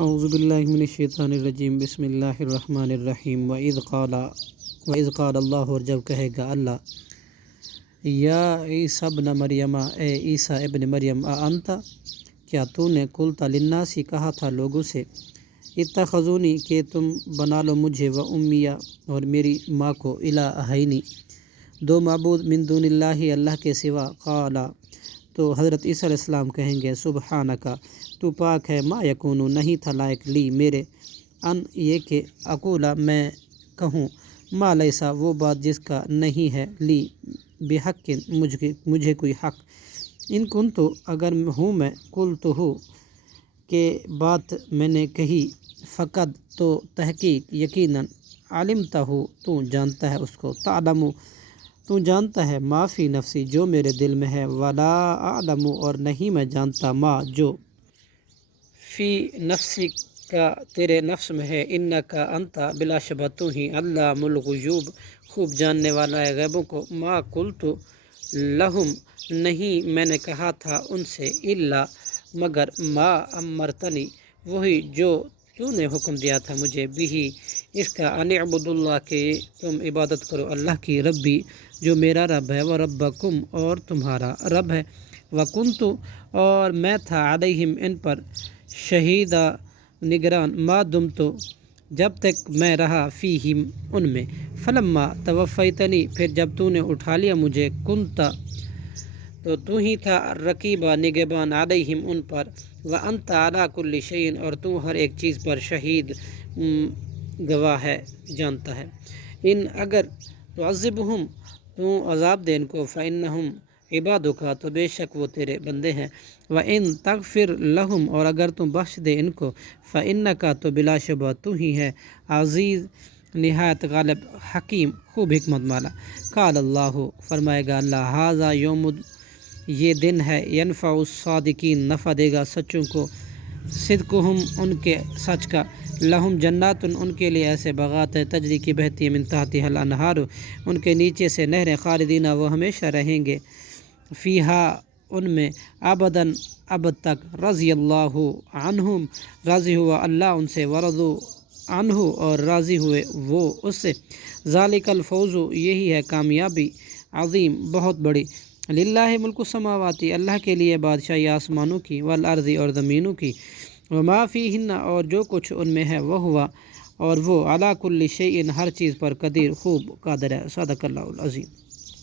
اعوذ باللہ من الشیطان الرجیم بسم اللہ الرحمن الرحیم وَإِذْ قَالَ اللہ، اور جب کہے گا اللہ، یا عیسیٰ ابن مریم، اے عیسیٰ ابن مریم، انت، کیا تو نے قلت للناس، کہا تھا لوگوں سے، اتخذونی، کہ تم بنا لو مجھے، و امیہ، اور میری ماں کو، الہین، دو معبود، من دون اللہ، اللہ کے سوا، قال، تو حضرت عیسیٰ علیہ السلام کہیں گے، سبحانک، تو پاک ہے، ما یکون، نہیں تھا لائق، لی، میرے، ان، یہ کہ اقولا، میں کہوں، ما لیسا، وہ بات جس کا نہیں ہے، لی، بحق، مجھے کوئی حق، ان کن تو، اگر ہوں میں، قلتہ، کہ بات میں نے کہی، فقد، تو تحقیق، یقیناً، علمتہ، تو جانتا ہے اس کو، تعلم، تو جانتا ہے، ما فی نفسی، جو میرے دل میں ہے، ولا اعلم، اور نہیں میں جانتا، ما، جو فی نفسی کا، تیرے نفس میں ہے، انکا، انتا، بلا شبہ تو ہی، علام الغیوب، خوب جاننے والا ہے غیبوں کو، ما قلت لہم، نہیں میں نے کہا تھا ان سے، الا، مگر، ما امرتنی، وہی جو تو نے حکم دیا تھا مجھے، بھی، اس کا، ان اعبدوا اللہ، کہ تم عبادت کرو اللہ کی، ربی، جو میرا رب ہے، و ربکم، اور تمہارا رب ہے، وکنت، اور میں تھا، علیہم، ان پر، شہیدہ، نگران، ما دمت، جب تک میں رہا، فیہم، ان میں، فلما توفیتنی، پھر جب تو نے اٹھا لیا مجھے، کنت، تو ہی تھا، رقیبہ، نگہبان، علیہم، ان پر، وانت علی کل شیء، اور تو ہر ایک چیز پر، شہید، گواہ ہے، جانتا ہے، ان، اگر تعذبہم، تو عذاب دے ان کو، فإنہم عبادک، تو بے شک وہ تیرے بندے ہیں، وإن تغفر لہم، اور اگر تم بخش دے ان کو، فإنک، تو بلا شبہ تو ہی ہے، عزیز، نہایت غالب، حکیم، خوب حکمت والا، قال اللہ، فرمائے گا اللہ، ھذا یوم، یہ دن ہے، ینفع الصادقین، نفع دے گا سچوں کو، صدقہم، ان کے سچ کا، لہم جنات، ان کے لیے ایسے باغات ہیں، تجری کی بہتی ہے، من تحتہا الانہار، ان کے نیچے سے نہریں، خالدین، وہ ہمیشہ رہیں گے، فیہا، ان میں، ابداً، ابد تک، رضی اللہ عنہم، راضی ہوا اللہ ان سے، ورضوا عنہ، اور راضی ہوئے وہ اس سے، ذالک الفوز، یہی ہے کامیابی، عظیم، بہت بڑی، للہ ملک السماوات، اللہ کے لیے بادشاہی آسمانوں کی، والارض، اور زمینوں کی، وما فیہن، اور جو کچھ ان میں ہے، وہو، اور وہ، علی کل شیء، ہر چیز پر، قدیر، خوب قادر ہے، صدق اللہ العظیم۔